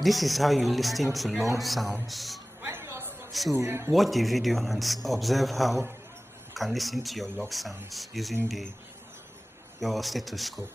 This is how you listen to long sounds. So watch the video and observe how you can listen to your long sounds using the your stethoscope.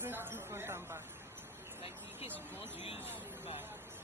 Just do front and back. Like in case you want to use back.